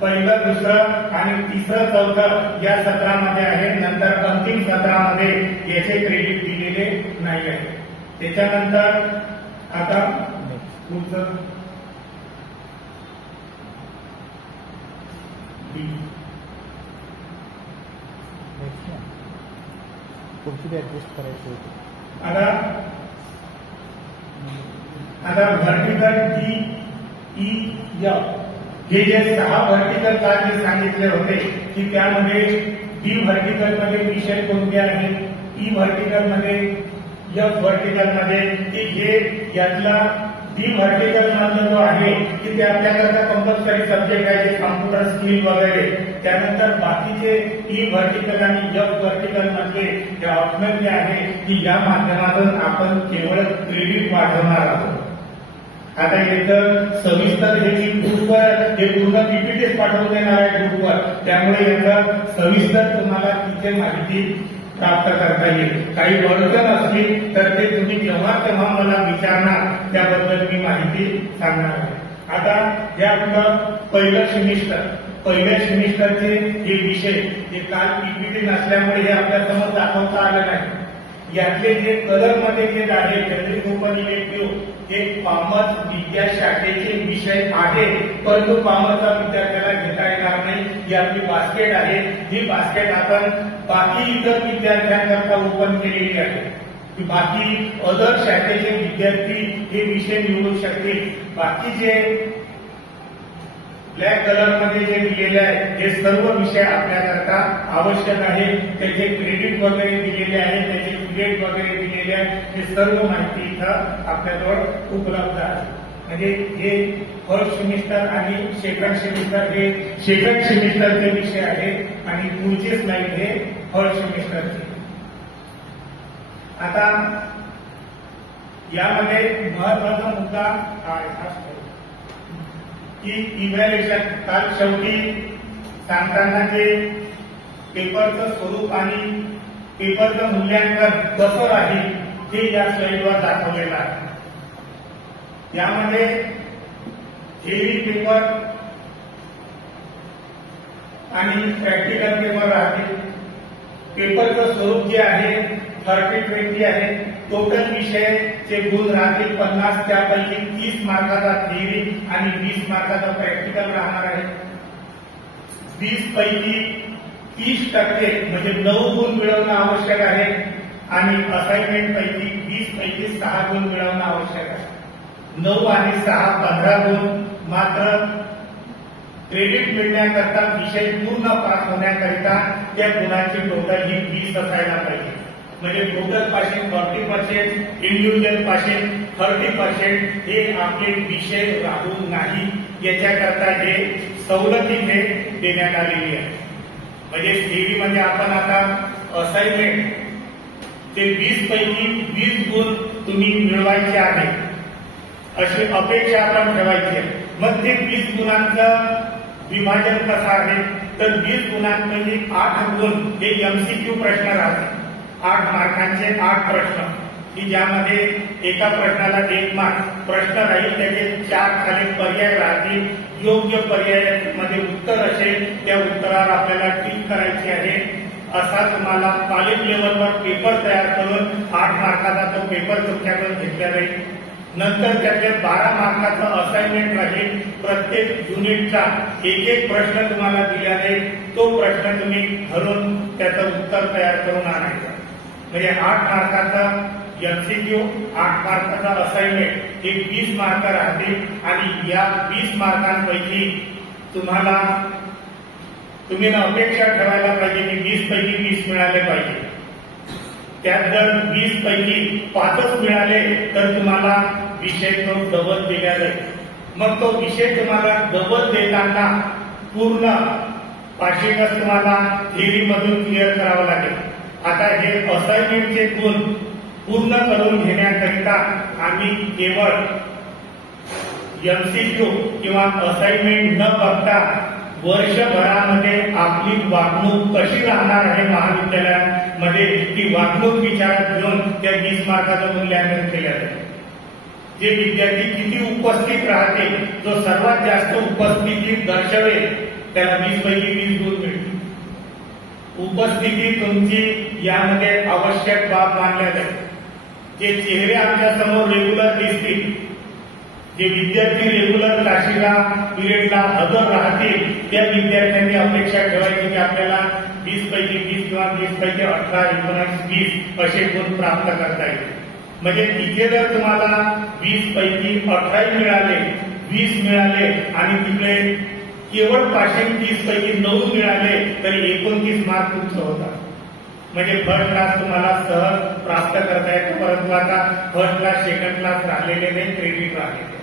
पहिलं दुसरं आणि तिसरं चौथं या सत्रामध्ये आहे. नंतर अंतिम सत्रामध्ये याचे क्रेडिट दिलेले नाही आहे. त्याच्यानंतर आता पुढचं ऍडजस्ट करायचं होतं. आता व्हर्टिकल डी ई एफ हे जे 6 व्हर्टिकल कार्य सांगितले होते की त्यामध्ये डी व्हर्टिकल मध्ये विषय कोणते आहेत, ई व्हर्टिकल मध्ये, एफ व्हर्टिकल मध्ये, की हे यातला डी व्हर्टिकल मधला जो आहे की ते आपल्याकरता कंपल्सरी सब्जेक्ट आहे कॉम्प्युटर स्किल वगैरे. त्यानंतर बाकीचे ई व्हर्टिकल आणि एफ व्हर्टिकल मधले जे ऑप्शनल जे आहे की या माध्यमातून आपण केवळ क्रेडिट वाढवणार आहोत. आता इथं सविस्तर हे ग्रुपवर हे पूर्ण पीपीटीच पाठवून देणार आहे ग्रुपवर, त्यामुळे याचा सविस्तर तुम्हाला तिथे माहिती प्राप्त करता येईल. काही अडचण असली तर ते तुम्ही जेव्हा तेव्हा मला विचारणार, त्याबद्दल मी माहिती सांगणार आहे. आता हे आपलं पहिलं सेमिस्टर, पहिल्या सेमिस्टरचे हे विषय जे काल पीपीटी नसल्यामुळे हे आपल्या समोर दाखवता आलं नाही. यातले जे कलर मध्ये जे आहे जेनेरिक ओपन इलेक्टिव्ह हे कॉमर्स विद्याशाखेचे विषय आहे, परंतु कॉमर्सचा विद्यार्थ्याला घेता येणार नाही. ही आपली बास्केट आहे. ही बास्केट आपण बाकी इतर विद्यार्थ्यांकरता ओपन केलेली आहे की बाकी अदर शाखेचे विद्यार्थी हे विषय निवडू शकतील. बाकीचे ब्लॅक कलर मध्ये जे दिलेले आहे हे सर्व विषय आपल्याकरता आवश्यक आहे. त्याचे क्रेडिट वगैरे दिलेले आहे, त्याचे पीरियड वगैरे दिलेले आहे, हे सर्व माहिती इथं आपल्याजवळ उपलब्ध आहे. म्हणजे हे फर्स्ट सेमिस्टर आणि सेकंड सेमिस्टर हे सेकंड सेमिस्टरचे विषय आहे आणि पुढचे स्लाइड हे फर्स्ट सेमिस्टरचे. आता यामध्ये महत्वाचा मुद्दा आहे की इव्हॅल्युएशन. काल शेवटी सांगताना जे पेपरचं स्वरूप आणि पेपरचं मूल्यांकन कसं राहील ते या स्लाइडवर दाखवलेलं आहे. यामध्ये थेअरी पेपर आणि प्रॅक्टिकल पेपर राहतील. पेपरचं स्वरूप जे आहे 30-20 आहे. टोटल विषयाचे गुण राहतील 50, त्यापैकी 30 मार्काचा थिअरी आणि 20 मार्काचा प्रॅक्टिकल राहणार आहे. 20 पैकी 30% म्हणजे 9 गुण मिळवणं आवश्यक आहे आणि असाइनमेंट पैकी 20 पैकी 6 गुण मिळवणं आवश्यक आहे. 9 आणि 6 15 गुण मात्र क्रेडिट मिळण्याकरता, विषय पूर्ण पास होण्याकरिता त्या गुणांची टोटल ही 20 असायला पाहिजे. म्हणजे टोटल पासिंग 40%, इंडिव्हिज्युअल पासिंग 30%, हे आपले विषय राहू नाही याच्याकरता हे सवलत इथे देण्यात आलेली आहे. म्हणजे थिअरी म्हणजे आपण आता असाइनमेंट ते 20 पैकी 20 गुण तुम्ही मिळवायचे आहे अशी अपेक्षा आपण ठेवायची आहे. मग ते 20 गुणांचं विभाजन कसं आहे तर 20 गुणांपैकी 8 गुण हे एमसीक्यू प्रश्न राहतील. 8 मार्कांचे 8 प्रश्न की ज्यामध्ये एका प्रश्नाला 1 मार्क प्रश्न राहील, त्याचे 4 खाली पर्याय राहतील. योग्य पर्यायामध्ये उत्तर असेल त्या उत्तरावर आपल्याला टिक करायची आहे. असा तुम्हाला कॉलेज लेवलवर पेपर तयार करून 8 मार्काचा तो पेपर तुमच्याकडून घेतला जाईल. नंतर त्याचे 12 मार्काचा असाइनमेंट राहील. प्रत्येक युनिटचा एक प्रश्न तुम्हाला दिला जाईल. तो प्रश्न तुम्ही घरून त्याचं उत्तर तयार करून आणायचं. म्हणजे 8 मार्काचा एमसीक्यू, 8 मार्काचा असाइनमेंट हे 20 मार्क राहतील आणि या 20 मार्कांपैकी तुम्ही अपेक्षा ठेवायला पाहिजे की 20 पैकी 20 मिळाले पाहिजे. त्यात जर 20 पैकी 5च मिळाले तर तुम्हाला विषय तो डबल दिला जाईल. मग तो विषय तुम्हाला डबल देताना पूर्ण पासिंगच तुम्हाला थिअरी मधून क्लिअर करावं लागेल. आता हे असाइनमेंटचे गुण पूर्ण करून घेण्याकरिता आम्ही केवळ एमसीक्यू किंवा असाइनमेंट न बघता वर्षभरामध्ये आपली वागणूक कशी राहणार आहे महाविद्यालयामध्ये ती वागणूक विचारात घेऊन त्या 20 मार्काचं मूल्यांकन केलं जाते. जे विद्यार्थी किती उपस्थित राहते, जो सर्वात जास्त उपस्थिती दर्शवेल त्याला 20 पैकी 20 गुण मिळतील. उपस्थिती तुमची यामध्ये आवश्यक बाब मानल्या जाईल. जे चेहरे आमच्या समोर रेग्युलर दिसतील, जे विद्यार्थी रेग्युलर तासिका पिरियडला हजर राहतील, त्या विद्यार्थ्यांनी अपेक्षा ठेवायची की आपल्याला 20 पैकी 20 किंवा 20 पैकी 18, 19, 20 असे गुण प्राप्त करता येईल. म्हणजे तिथे जर तुम्हाला 20 पैकी 18 मिळाले, 20 मिळाले आणि तिकडे केवळ पासिंग 30 पैकी 9 मिळाले तरी 29 मार्क तुमचं होतात. म्हणजे फर्स्ट क्लास तुम्हाला सहज प्राप्त करता येतं. परंतु आता फर्स्ट क्लास, सेकंड क्लास राहिलेले नाही, क्रेडिट राहिलेले,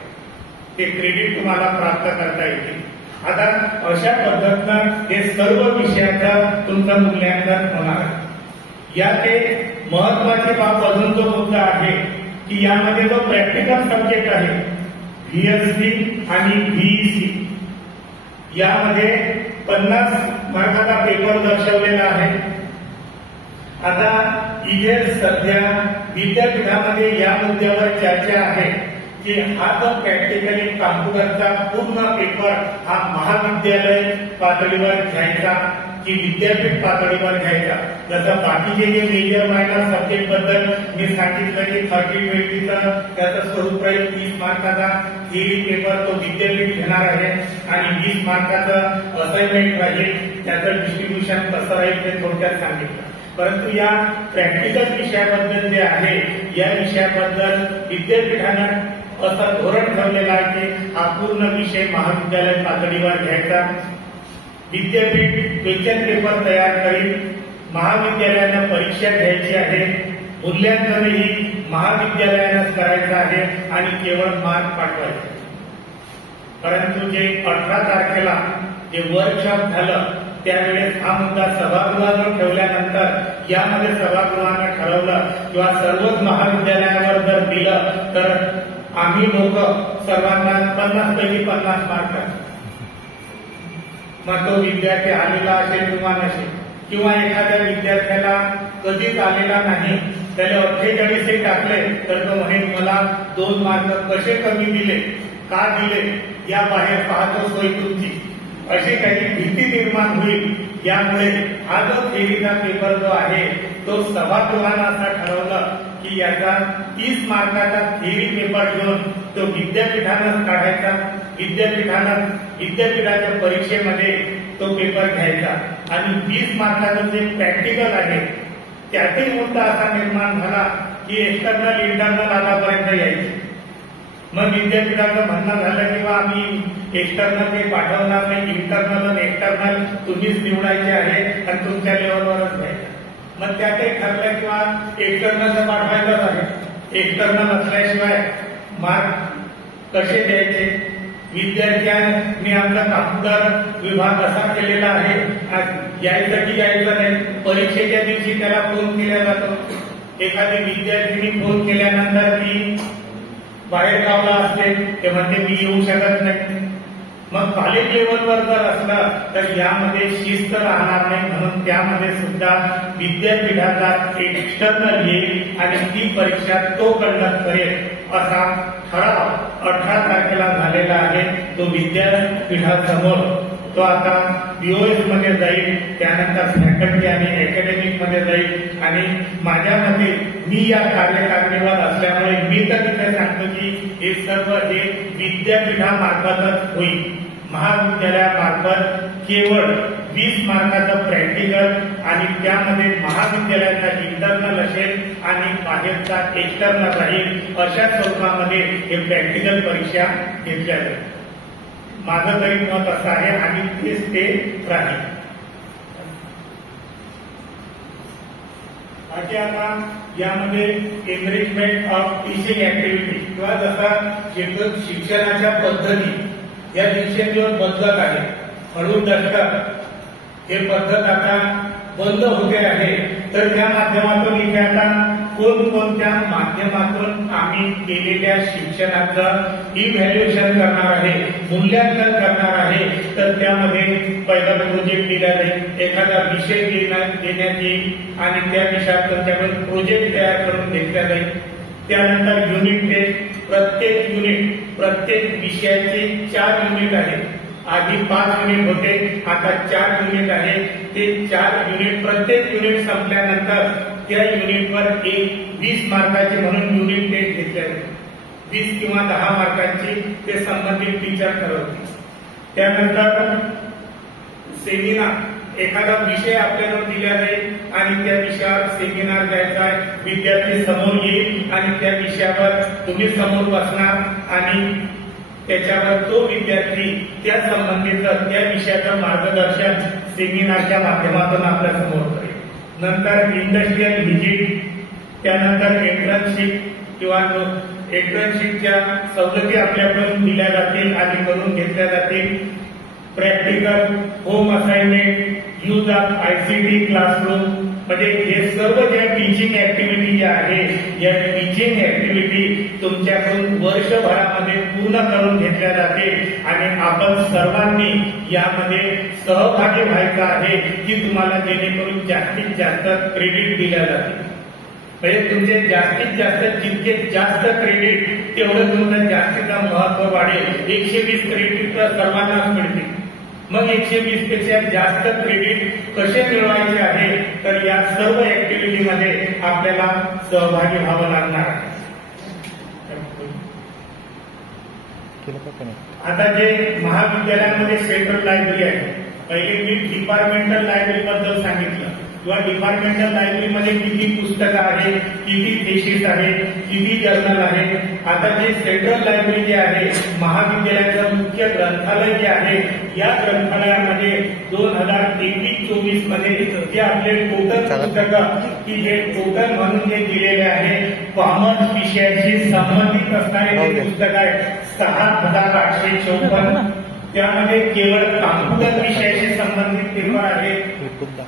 ते क्रेडिट तुम्हाला प्राप्त करता येतील. आता अशा पद्धतीनं हे सर्व विषयाचं तुमचं मूल्यांकन होणार आहे. यात एक महत्वाची बाब अजून जो मुद्दा आहे की यामध्ये जो प्रॅक्टिकल सब्जेक्ट आहे व्हीएससी आणि व्हीईसी, यामध्ये 50 मार्काचा पेपर दर्शवलेला आहे. आता इथे सध्या विद्यापीठामध्ये या मुद्द्यावर चर्चा आहे की हा जो प्रॅक्टिकली कॉम्प्युटरचा पूर्ण पेपर हा महाविद्यालय पातळीवर घ्यायचा की विद्यापीठ पातळीवर घ्यायचा. जसं बाकीचे जे मेजर मायनर सब्जेक्ट बद्दल मी सांगितलं की 30-20चं त्याचं स्वरूप राहील. 30 मार्काचा थिअरी पेपर तो विद्यापीठ घेणार आहे आणि 20 मार्काचं असाइनमेंट राहील. त्याचं डिस्ट्रीब्युशन कसं राहील ते थोडक्यात सांगितलं. परंतु या प्रॅक्टिकल विषयाबद्दल जे आहे, या विषयाबद्दल विद्यापीठानं असं धोरण ठरलेलं आहे की हा पूर्ण विषय महाविद्यालय पातळीवर घ्यायचा. विद्यापीठ क्वेश्चन पेपर तयार करील, महाविद्यालयानं परीक्षा घ्यायची आहे, मूल्यांकनही महाविद्यालयानंच करायचं आहे आणि केवळ मार्क पाठवायचे. परंतु जे 18 तारखेला जे वर्कशॉप झालं त्यावेळेस हा मुद्दा सभागृहावर ठेवल्यानंतर यामध्ये सभागृहानं ठरवलं किंवा सर्वच महाविद्यालयावर जर दिलं तर आम्ही लोक सर्वांना 50 पैकी 50 मार्क, मग तो विद्यार्थी आलेला असेल किंवा नसेल, किंवा एखाद्या विद्यार्थ्याला कधीच आलेला नाही त्याला 48 टाकले तर तो म्हणेल मला 2 मार्क कसे कमी दिले, का दिले, या बाहेर पाहतो सोय तुमची, अशी काही भीती निर्माण होईल. यामुळे हा जो थिअरीचा पेपर जो आहे तो सभागृहानं असं ठरवलं की याचा 30 मार्काचा थेरी पेपर घेऊन तो विद्यापीठानं काढायचा, विद्यापीठाच्या परीक्षेमध्ये तो पेपर घ्यायचा आणि 20 मार्काचं जे प्रॅक्टिकल आहे त्यातील मुद्दा असा निर्माण झाला की एक्सटर्नल इंटरनल आतापर्यंत यायचे. मग विद्यापीठाचं म्हणणं झालं किंवा आम्ही एक्सटर्नल काही पाठवणार नाही, इंटरनल आणि एक्सटर्नल तुम्हीच निवडायचे आहे आणि तुमच्या लेवलवरच घ्यायचं. मग त्यात एक ठरलं किंवा एक्सटर्नल पाठवायचंच आहे. एक्सटर्नल असल्याशिवाय मार्क कसे द्यायचे? विद्यार्थ्यांनी आमचा कॉम्प्युटर विभाग असा केलेला आहे, यायचं की यायचं नाही. परीक्षेच्या दिवशी त्याला फोन केला जातो. एखादी विद्यार्थिनी फोन केल्यानंतर ती बाहेर गावला असते, ते म्हणते मी येऊ शकत नाही. मग कॉलेज लेवलवर जर असलं तर यामध्ये शिस्त राहणार नाही, म्हणून त्यामध्ये सुद्धा विद्यापीठाचा एक्सटर्नल येईल आणि ती परीक्षा तो कंडक्ट करेल असा ठराव 18 तारखेला झालेला आहे. तो विद्यापीठासमोर तो आता पीओएस मध्ये जाईल, त्यानंतर फॅकल्टी आणि अकॅडमिक मध्ये जाईल. आणि माझ्या मते मी या कार्यकारिणीवर असल्यामुळे मी तर तिथे सांगतो की हे सर्व हे विद्यापीठामार्फतच होईल. महाविद्यालयामार्फत केवळ 20 मार्काचं प्रॅक्टिकल आणि त्यामध्ये महाविद्यालयाचा इंटरनल असेल आणि बाहेरचा एक्सटर्नल राहील, अशा स्वरूपामध्ये हे प्रॅक्टिकल परीक्षा घेतल्या जाईल. माझं तरी मत असं आहे आणि तेच ते राहील. आता यामध्ये एनरिचमेंट ऑफ टीचिंग ऍक्टिव्हिटी किंवा जसा शिक्षणाच्या पद्धती या दिवसेंदिवस बदलत आहे. हळूहळू दशकात हे पद्धत आता बंद होते आहे, तर त्या माध्यमातून इथे आता कोणकोणत्या माध्यमातून आम्ही केलेल्या शिक्षणाचं इव्हॅल्युएशन करणार आहे, मूल्यांकन करणार आहे. तर त्यामध्ये पहिला प्रोजेक्ट दिला जाईल, एखादा विषय देण्यात येईल आणि त्या विषयात तुमच्याकडून प्रोजेक्ट तयार करून घेतला जाईल. त्यानंतर युनिट टेस्ट, प्रत्येक विषयाचे 4 युनिट आहेत. आधी 5 युनिट होते, आता 4 युनिट आहे. ते 4 युनिट प्रत्येक युनिट संपल्यानंतर त्या युनिटवर 20 मार्काचे म्हणून युनिट टेस्ट घेतले जाते. 20 किंवा 10 मार्कांची ते संबंधित टीचर ठरवते. त्यानंतर सेमिनार, एखादा विषय आपल्याला दिला जाईल आणि त्या विषयावर सेमिनार द्यायचा आहे. विद्यार्थी समोर येईल आणि त्या विषयावर तुम्ही समोर बसणार आणि त्याच्यावर तो विद्यार्थी त्या संबंधित त्या विषयाचं मार्गदर्शन सेमिनारच्या माध्यमातून आपल्या समोर करेल. नंतर इंडस्ट्रियल व्हिजिट, त्यानंतर इंटर्नशिप किंवा इंटर्नशिपच्या सवलती आपल्याकडून दिल्या जातील आणि करून घेतल्या जातील. Practical, home assignment, use of ICT classroom, म्हणजे हे सर्व ज्या टीचिंग ऍक्टिव्हिटी ज्या आहे, या टीचिंग ऍक्टिव्हिटी तुमच्याकडून वर्षभरामध्ये पूर्ण करून घेतल्या जातील आणि आपण सर्वांनी यामध्ये सहभागी व्हायचं आहे की तुम्हाला जेणेकरून जास्तीत जास्त क्रेडिट दिल्या जातील. म्हणजे तुमचे जास्तीत जास्त जितके जास्त क्रेडिट तेवढं तुमचं जास्तीचा महत्व वाढेल. 120 क्रेडिट तर सर्वांनाच मिळतील. मग 120 पेक्षा जास्त क्रेडिट कसे मिळवायचे आहे, तर या सर्व ऍक्टिव्हिटीमध्ये आपल्याला सहभागी व्हावं लागणार आहे. आता जे महाविद्यालयांमध्ये सेंट्रल लायब्ररी आहे, पहिले मी डिपार्टमेंटल लायब्ररी बद्दल सांगितलं किंवा डिपार्टमेंटल लायब्ररीमध्ये किती पुस्तकं आहेत, किती थेसिस आहेत, किती जर्नल आहे. आता जे सेंट्रल लायब्ररी जे आहे, महाविद्यालयाचं मुख्य ग्रंथालय जे आहे, या ग्रंथालयामध्ये 2023-24 मध्ये जे आपले टोटल पुस्तकं की जे टोटल म्हणून जे दिलेले आहे, कॉमर्स विषयाशी संबंधित असणारे जे पुस्तक आहे 6,854. त्यामध्ये केवळ कॉम्प्युटर विषयाशी संबंधित पेपर आहे,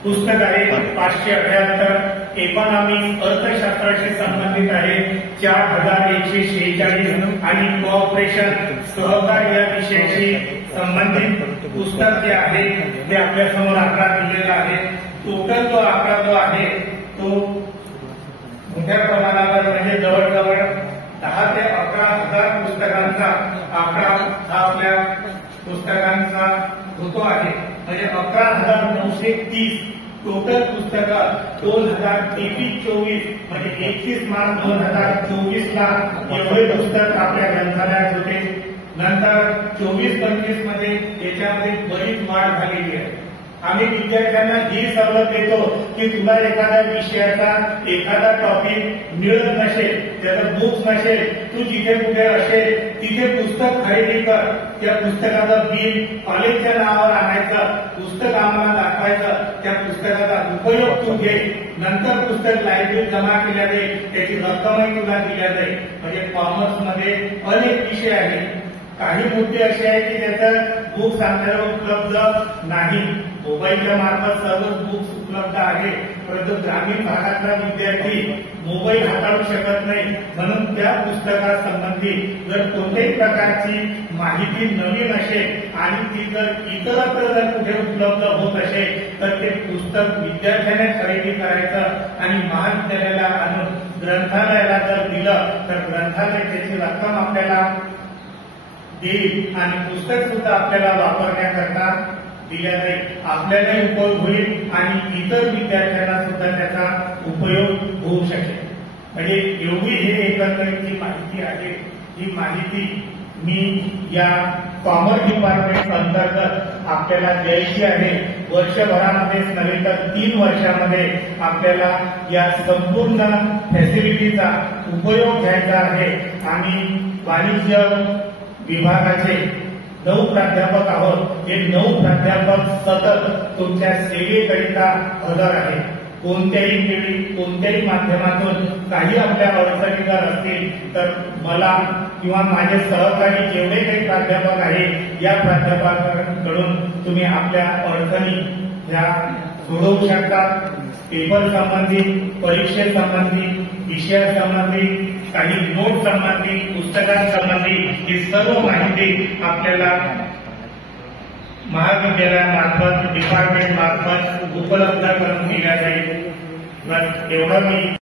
पुस्तक आहे 578. इकॉनॉमिक्स, अर्थशास्त्राशी संबंधित आहे 4,146 आणि कोऑपरेशन, सहकार या विषयाशी संबंधित पुस्तक जे आहे ते आपल्या समोर आकडा दिलेला आहे. टोटल जो आकडा जो आहे तो मोठ्या प्रमाणावर म्हणजे जवळजवळ 10,000 ते 11,000 पुस्तकांचा आकडा हा आपल्या पुस्तकांचा होतो आहे. म्हणजे 11,930 टोटल पुस्तकं 2023-24 म्हणजे 31 मार्च 2024 ला एवढे पुस्तक आपल्या ग्रंथालयात होते. नंतर 24-25 मध्ये याच्यामध्ये बरीच वाढ झालेली आहे. आम्ही विद्यार्थ्यांना ही सवलत देतो की तुला एखाद्या विषयाचा एखादा टॉपिक मिळत नसेल, त्याचं बुक्स नसेल, तू जिथे कुठे असेल तिथे पुस्तक खरेदी कर. त्या पुस्तकाचं बिल कॉलेजच्या नावावर आणायचं, पुस्तक आम्हाला दाखवायचं, त्या पुस्तकाचा उपयोग तू घे. नंतर पुस्तक लायब्ररीत जमा केल्या जाईल, त्याची रक्कमही तुला दिल्या जाईल. म्हणजे कॉमर्समध्ये अनेक विषय आहेत. काही मुद्दे असे आहेत की त्याचं बुक्स आपल्याला उपलब्ध नाही. मोबाईलच्या मार्फत सर्वच बुक्स उपलब्ध आहे, परंतु ग्रामीण भागातला विद्यार्थी मोबाईल हाताळू शकत नाही. म्हणून त्या पुस्तकासंबंधी जर कोणत्याही प्रकारची माहिती नवीन असेल आणि ती जर इतरत्र जर कुठे उपलब्ध होत असेल तर ते पुस्तक विद्यार्थ्याने खरेदी करायचं आणि महाविद्यालयाला आणून ग्रंथालयाला जर दिलं तर ग्रंथालय त्याची रक्कम आपल्याला देईल आणि पुस्तक सुद्धा आपल्याला वापरण्याकरता दिल्या जाईल. आपल्यालाही उपयोग होईल आणि इतर विद्यार्थ्यांना सुद्धा त्याचा उपयोग होऊ शकेल. म्हणजे एवढी हे एकंदरीत माहिती आहे. ही माहिती मी या कॉमर्स डिपार्टमेंट अंतर्गत आपल्याला द्यायची आहे. वर्षभरामध्येच नव्हे तर 3 वर्षामध्ये आपल्याला या संपूर्ण फॅसिलिटीचा उपयोग घ्यायचा आहे. आणि वाणिज्य विभागाचे 9 प्राध्यापक आहोत. हे 9 प्राध्यापक सतत तुमच्या सेवेकरिता हजर आहेत. कोणत्याही वेळी कोणत्याही माध्यमातून काही आपल्या अडचणी जर असतील तर मला किंवा माझे सहकारी जेवढे काही प्राध्यापक आहेत या प्राध्यापकांकडून तुम्ही आपल्या अडचणी ह्या सोडवू शकता. पेपर संबंधी, परीक्षेसंबंधी, विषयासंबंधी, काही नोट संबंधी, पुस्तकांसंबंधी ही सर्व माहिती आपल्याला महाविद्यालयामार्फत, डिपार्टमेंट मार्फत उपलब्ध करून दिल्या जाईल. एवढं मी